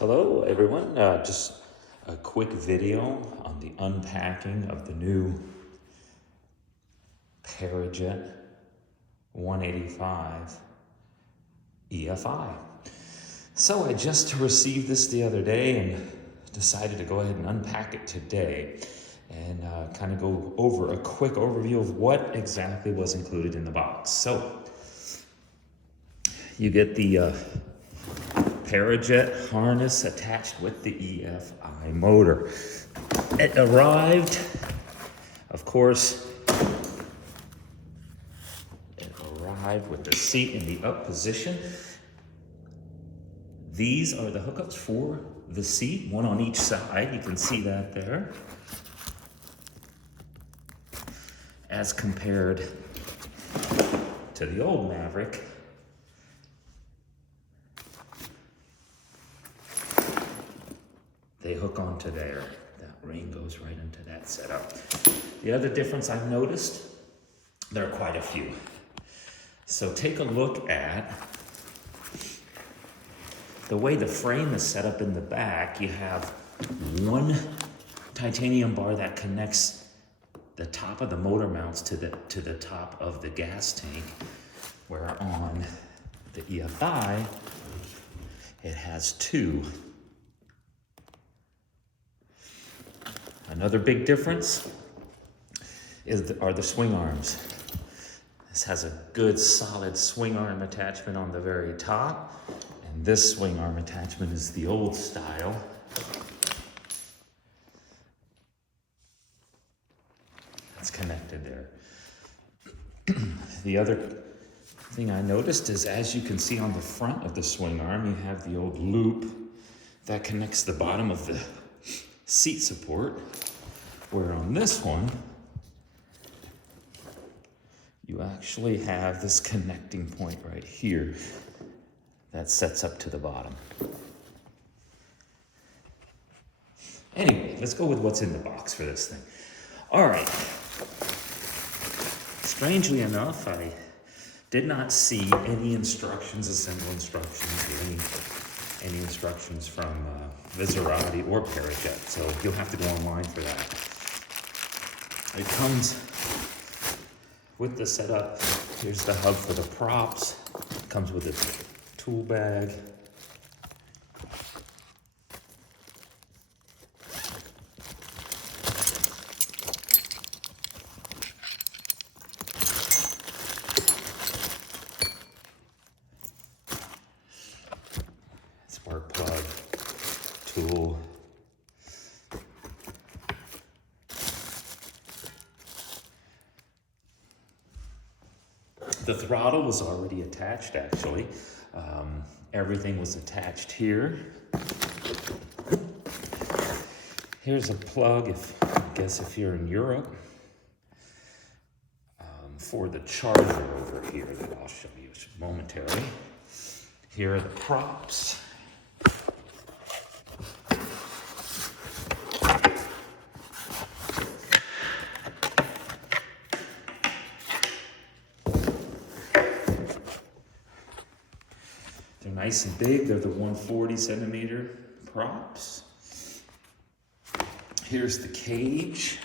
Hello everyone, just a quick video on the unpacking of the new Parajet 185 EFI. So I just received this the other day and decided to go ahead and unpack it today and kind of go over a quick overview of what exactly was included in the box. So you get the Parajet harness attached with the EFI motor. It arrived, of course, with the seat in the up position. These are the hookups for the seat, one on each side. You can see that there. As compared to the old Maverick, they hook onto there. That ring goes right into that setup. The other difference I've noticed, there are quite a few. So take a look at the way the frame is set up in the back. You have one titanium bar that connects the top of the motor mounts to the top of the gas tank, where on the EFI, it has two. Another big difference are the swing arms. This has a good solid swing arm attachment on the very top, and this swing arm attachment is the old style. It's connected there. The other thing I noticed is, as you can see on the front of the swing arm, you have the old loop that connects the bottom of the seat support, where on this one, you actually have this connecting point right here that sets up to the bottom. Anyway, let's go with what's in the box for this thing. All right. Strangely enough, I did not see any instructions, assembly instructions, or any instructions from Visorati or Parajet, so you'll have to go online for that. It comes with the setup. Here's the hub for the props. It comes with a tool bag. Spark plug, tool. The throttle was already attached, actually. Everything was attached here. Here's a plug, if you're in Europe, for the charger over here that I'll show you momentarily. Here are the props. They're nice and big. They're the 140 centimeter props. Here's the cage.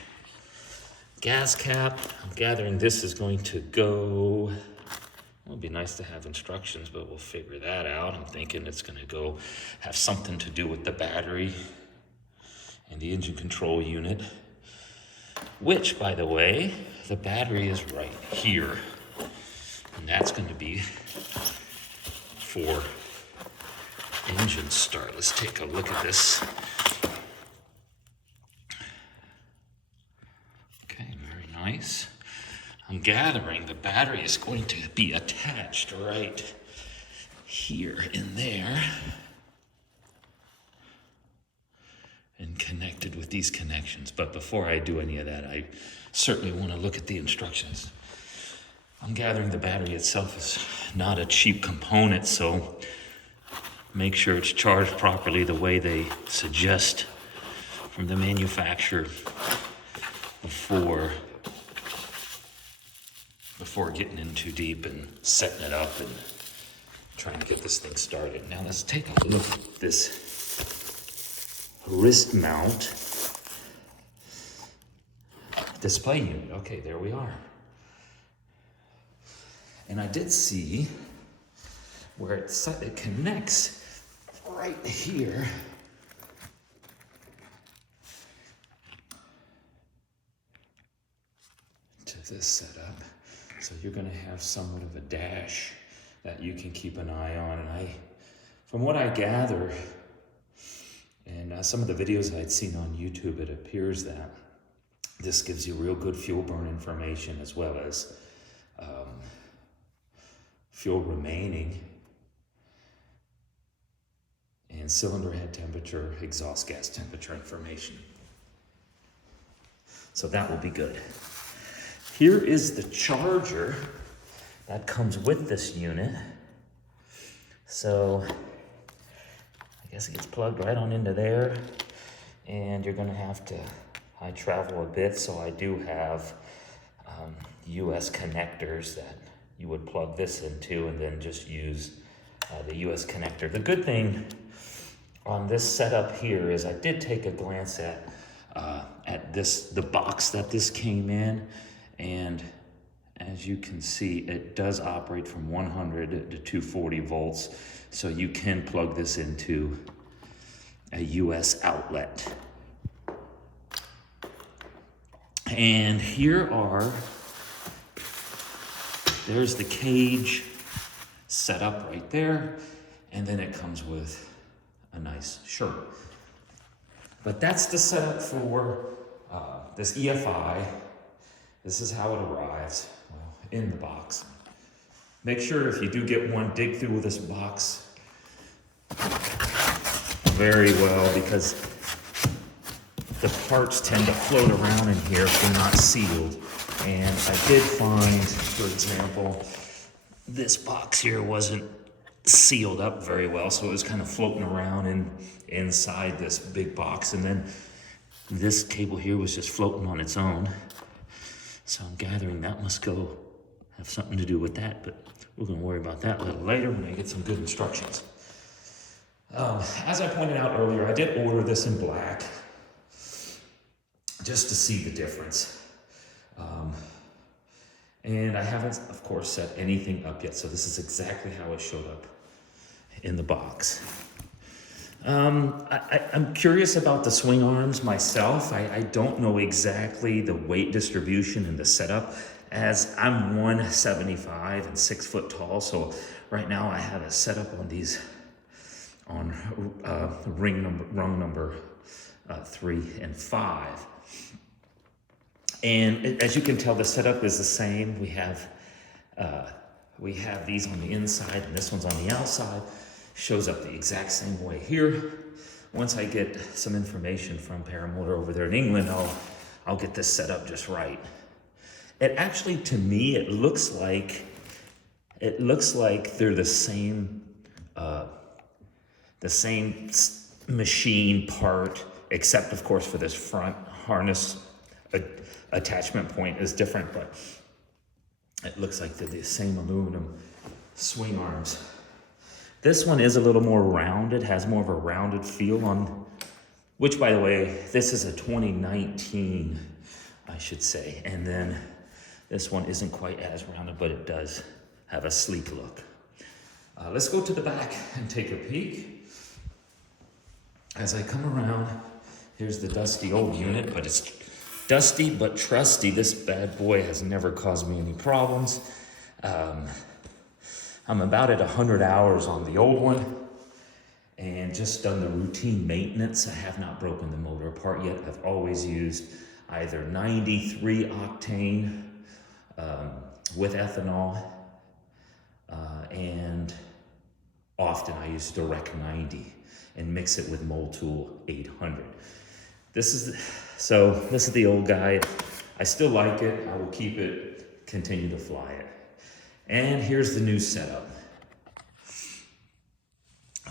Gas cap. I'm gathering this is going to go, it would be nice to have instructions, but we'll figure that out. I'm thinking it's going to have something to do with the battery and the engine control unit, which, by the way, the battery is right here. And that's going to be for engine start. Let's take a look at this. Okay, very nice. I'm gathering the battery is going to be attached right here in there and connected with these connections. But before I do any of that, I certainly want to look at the instructions. I'm gathering the battery itself is not a cheap component, so make sure it's charged properly the way they suggest from the manufacturer before getting in too deep and setting it up and trying to get this thing started. Now let's take a look at this wrist mount display unit. Okay, there we are. And I did see where it connects right here to this setup. So you're going to have somewhat of a dash that you can keep an eye on. And from what I gather, and some of the videos I'd seen on YouTube, it appears that this gives you real good fuel burn information, as well as fuel remaining and cylinder head temperature, exhaust gas temperature information. So that will be good. Here is the charger that comes with this unit. So I guess it gets plugged right on into there, and you're gonna have to, I travel a bit, so I do have US connectors that you would plug this into and then just use the US connector. The good thing on this setup here is I did take a glance at the box that this came in, and as you can see, it does operate from 100 to 240 volts, so you can plug this into a US outlet. And there's the cage set up right there, and then it comes with a nice shirt. But that's the setup for this EFI. This is how it arrives, well, in the box. Make sure if you do get one, dig through this box very well, because the parts tend to float around in here if they're not sealed. And I did find, for example, this box here wasn't sealed up very well, so it was kind of floating around inside this big box, and then this cable here was just floating on its own. So I'm gathering that must have something to do with that, but we're gonna worry about that a little later when I get some good instructions. As I pointed out earlier, I did order this in black just to see the difference. And I haven't, of course, set anything up yet, so this is exactly how it showed up in the box. I'm curious about the swing arms myself. I don't know exactly the weight distribution and the setup, as I'm 175 and 6 foot tall, so right now I have a setup on these, on rung number 3 and 5. And as you can tell, the setup is the same. We have these on the inside and this one's on the outside. Shows up the exact same way here. Once I get some information from Paramotor over there in England, I'll get this set up just right. It actually, to me, it looks like they're the same machine part, except of course for this front harness attachment point is different, but it looks like they're the same aluminum swing arms. This one is a little more rounded, has more of a rounded feel on, which by the way, this is a 2019, I should say. And then this one isn't quite as rounded, but it does have a sleek look. Let's go to the back and take a peek. As I come around, here's the dusty old unit, but it's dusty but trusty. This bad boy has never caused me any problems. I'm about at 100 hours on the old one and just done the routine maintenance. I have not broken the motor apart yet. I've always used either 93 octane with ethanol, and often I use direct 90 and mix it with Motul 800. This is the old guy. I still like it. I will keep it, continue to fly it. And here's the new setup.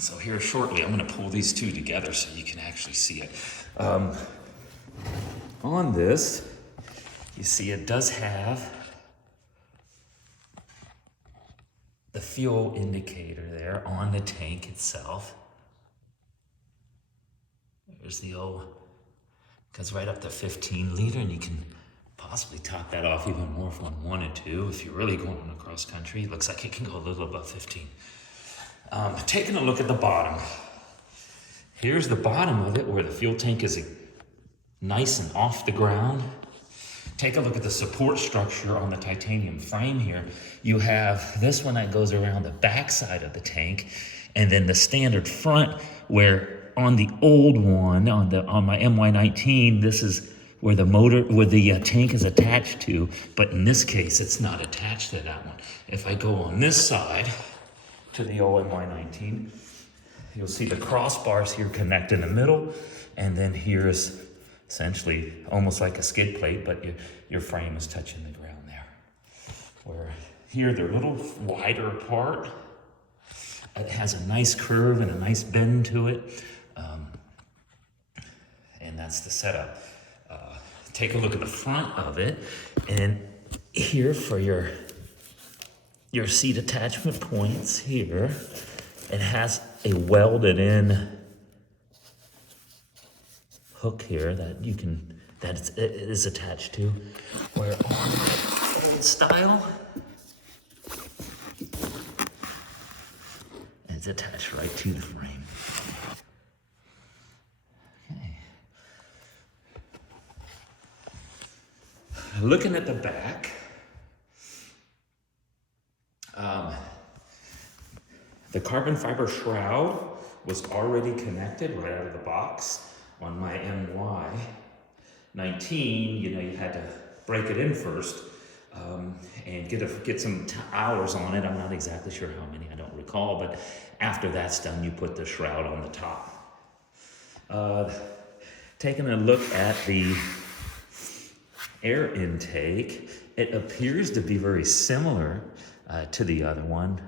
So here shortly, I'm gonna pull these two together so you can actually see it. On this, you see it does have the fuel indicator there on the tank itself. Here's the old, goes right up to 15 liter, and you can possibly top that off even more if one wanted to. If you're really going across country, it looks like it can go a little above 15. Taking a look at the bottom. Here's the bottom of it where the fuel tank is nice and off the ground. Take a look at the support structure on the titanium frame here. You have this one that goes around the back side of the tank, and then the standard front where on the old one, on my MY19, this is where the tank is attached to, but in this case, it's not attached to that one. If I go on this side to the old MY19, you'll see the crossbars here connect in the middle, and then here's essentially almost like a skid plate, but your frame is touching the ground there. Where here they're a little wider apart. It has a nice curve and a nice bend to it. And that's the setup. Take a look at the front of it. And here for your seat attachment points here, it has a welded in hook here that it is attached to. Where on the old style, it's attached right to the frame. Okay. Looking at the back, the carbon fiber shroud was already connected right out of the box. On my MY19, you had to break it in first and get some hours on it. I'm not exactly sure how many, I don't recall, but after that's done, you put the shroud on the top. Taking a look at the air intake, it appears to be very similar to the other one.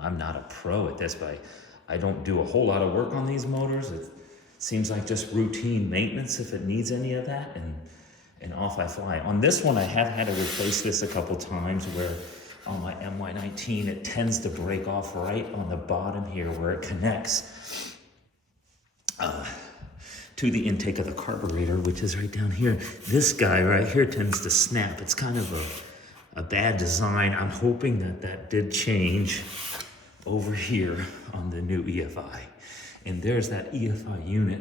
I'm not a pro at this, but I don't do a whole lot of work on these motors. It seems like just routine maintenance if it needs any of that, and off I fly. On this one, I have had to replace this a couple times where on my MY19, it tends to break off right on the bottom here where it connects to the intake of the carburetor, which is right down here. This guy right here tends to snap. It's kind of a bad design. I'm hoping that did change over here on the new EFI. And there's that EFI unit.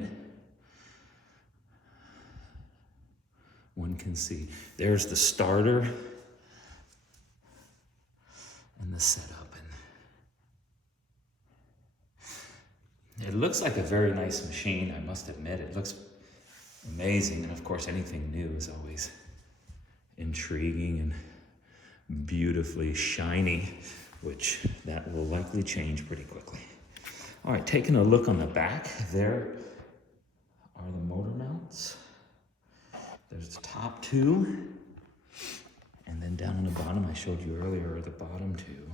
One can see. There's the starter and the setup. And it looks like a very nice machine, I must admit. It looks amazing. And of course, anything new is always intriguing and beautifully shiny, which that will likely change pretty quickly. All right, taking a look on the back, there are the motor mounts. There's the top two, and then down on the bottom, I showed you earlier, are the bottom two.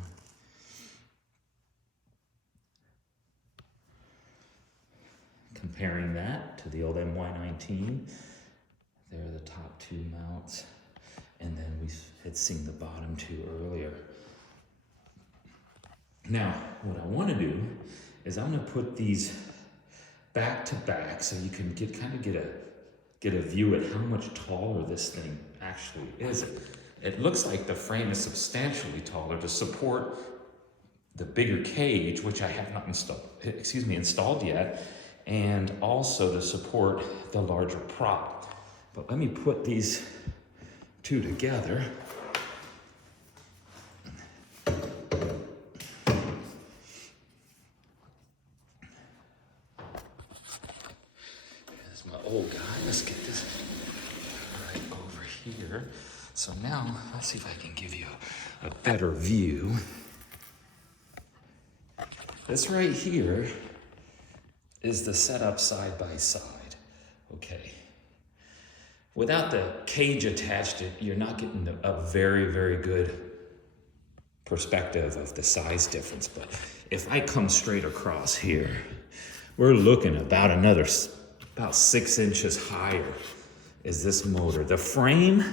Comparing that to the old MY19, there are the top two mounts, and then we had seen the bottom two earlier. Now, what I want to do is I'm going to put these back to back so you can get a view at how much taller this thing actually is. It looks like the frame is substantially taller to support the bigger cage, which I have not installed yet, and also to support the larger prop. But let me put these two together. Old guy, let's get this right over here. So now, let's see if I can give you a better view. This right here is the setup side by side, okay? Without the cage attached, you're not getting a very, very good perspective of the size difference. But if I come straight across here, we're looking about 6 inches higher is this motor. The frame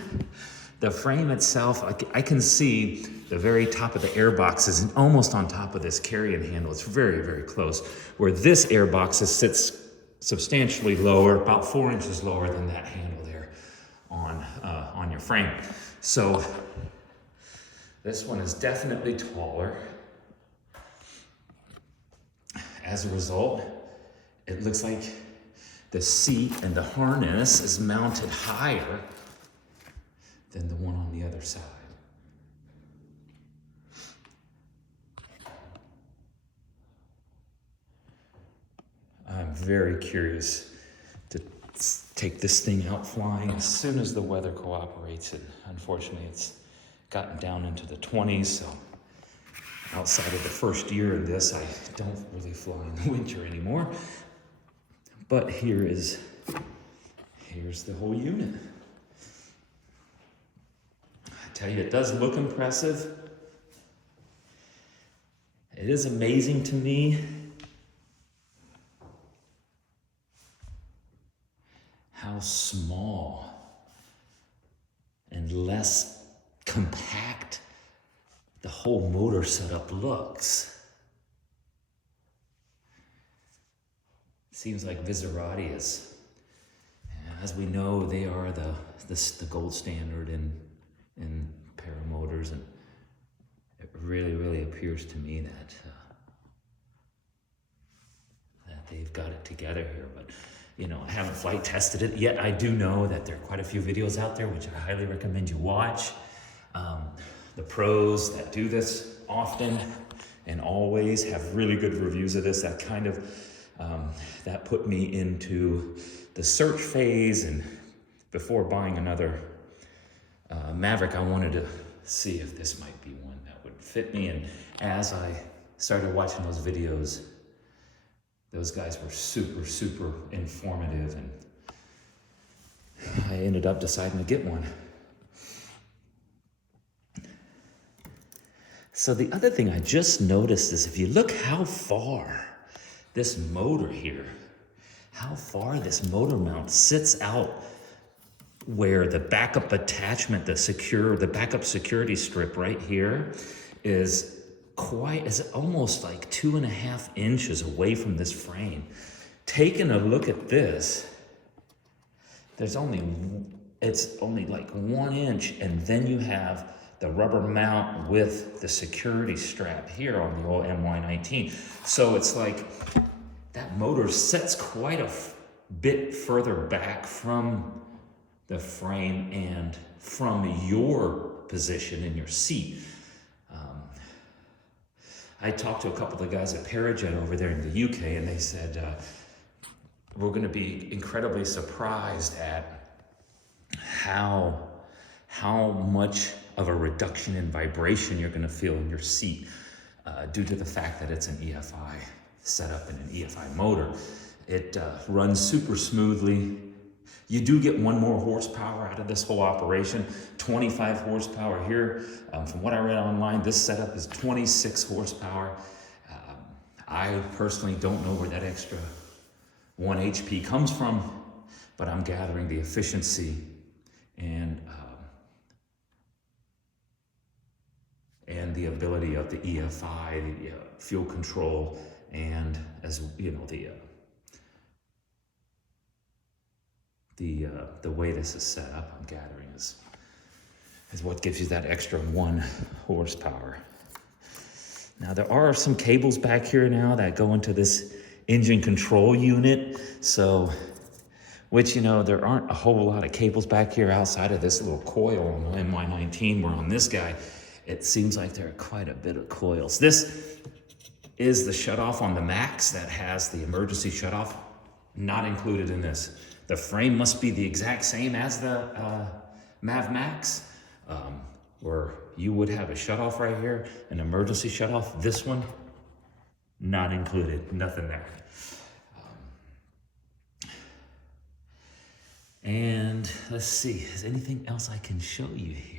itself, I can see the very top of the airbox is almost on top of this carrying handle. It's very, very close. Where this airbox sits substantially lower, about 4 inches lower than that handle there on your frame. So this one is definitely taller. As a result, it looks like the seat and the harness is mounted higher than the one on the other side. I'm very curious to take this thing out flying as soon as the weather cooperates. And unfortunately, it's gotten down into the 20s, so outside of the first year of this, I don't really fly in the winter anymore. But here's the whole unit. I tell you, it does look impressive. It is amazing to me how small and less compact the whole motor setup looks. Seems like Visorati is, as we know, they are the gold standard in paramotors, and it really appears to me that they've got it together here. But you know, I haven't flight tested it yet. I do know that there are quite a few videos out there which I highly recommend you watch. The pros that do this often and always have really good reviews of this. That kind of that put me into the search phase, and before buying another Maverick, I wanted to see if this might be one that would fit me. And as I started watching those videos, those guys were super informative, and I ended up deciding to get one. So the other thing I just noticed is if you look how far this motor here, how far this motor mount sits out where the backup attachment, the backup security strip right here is almost like 2.5 inches away from this frame. Taking a look at this, it's only like 1 inch, and then you have the rubber mount with the security strap here on the old MY19. So it's like that motor sets quite a bit further back from the frame and from your position in your seat. I talked to a couple of the guys at Parajet over there in the UK, and they said, we're going to be incredibly surprised at how much of a reduction in vibration you're going to feel in your seat due to the fact that it's an EFI setup and an EFI motor. It runs super smoothly. You do get 1 more horsepower out of this whole operation, 25 horsepower here. From what I read online, this setup is 26 horsepower. I personally don't know where that extra 1 HP comes from, but I'm gathering the efficiency and the ability of the EFI, the fuel control, and as you know, the way this is set up, I'm gathering is what gives you that extra 1 horsepower. Now there are some cables back here now that go into this engine control unit. So, which, you know, there aren't a whole lot of cables back here outside of this little coil on the MY19, where on this guy, it seems like there are quite a bit of coils. This is the shutoff on the Max that has the emergency shutoff, not included in this. The frame must be the exact same as the MAV Max, where you would have a shutoff right here, an emergency shutoff. This one, not included, nothing there. And let's see, is anything else I can show you here?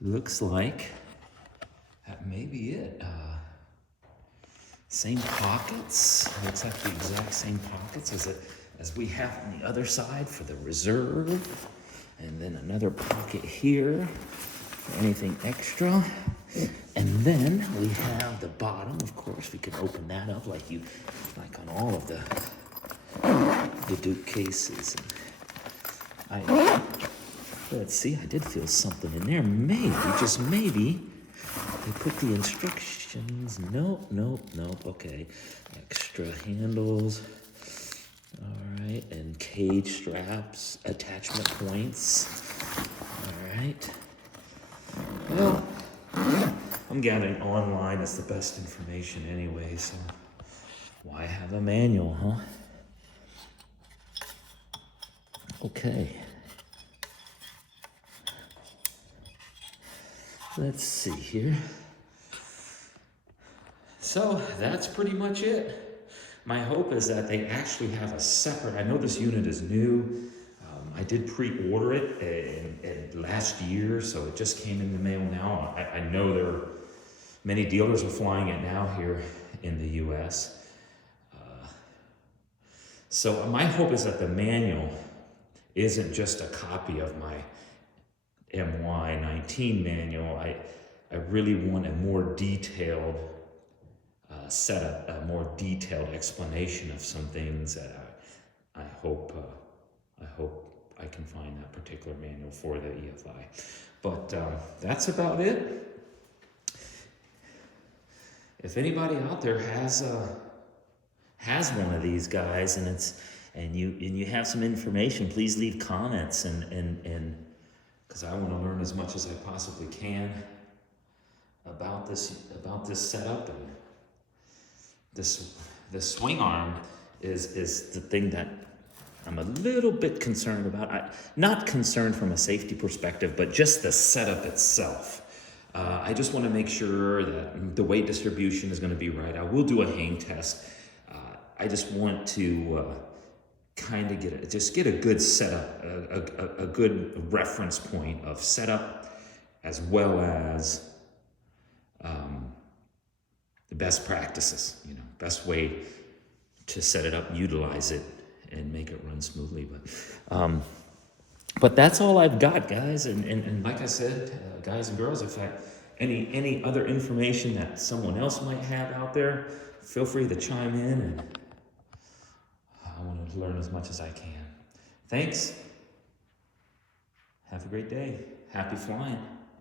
Looks like that may be it. Same pockets. Looks like the exact same pockets as we have on the other side for the reserve. And then another pocket here anything extra. And then we have the bottom, of course. We can open that up like on all of the Duke cases. Let's see, I did feel something in there. Maybe, just maybe, they put the instructions. Nope. Okay, extra handles. All right, and cage straps, attachment points. All right. Well, I'm gathering online is the best information anyway, so why have a manual, huh? Okay. Let's see here. So that's pretty much it. My hope is that they actually have a separate, I know this unit is new. I did pre-order it in last year, so it just came in the mail now. I know many dealers are flying it now here in the US. So my hope is that the manual isn't just a copy of my MY19 manual. I really want a more detailed setup, a more detailed explanation of some things that I hope I can find that particular manual for the EFI. But that's about it. If anybody out there has one of these guys and you have some information, please leave comments and because I want to learn as much as I possibly can about this setup. And this swing arm is the thing that I'm a little bit concerned about. Not concerned from a safety perspective, but just the setup itself. I just want to make sure that the weight distribution is going to be right. I will do a hang test. I just want to kind of get a good setup, a good reference point of setup, as well as the best practices, best way to set it up, utilize it, and make it run smoothly. But that's all I've got, guys. And like I said, guys and girls, if any other information that someone else might have out there, feel free to chime in, and I want to learn as much as I can. Thanks. Have a great day. Happy flying.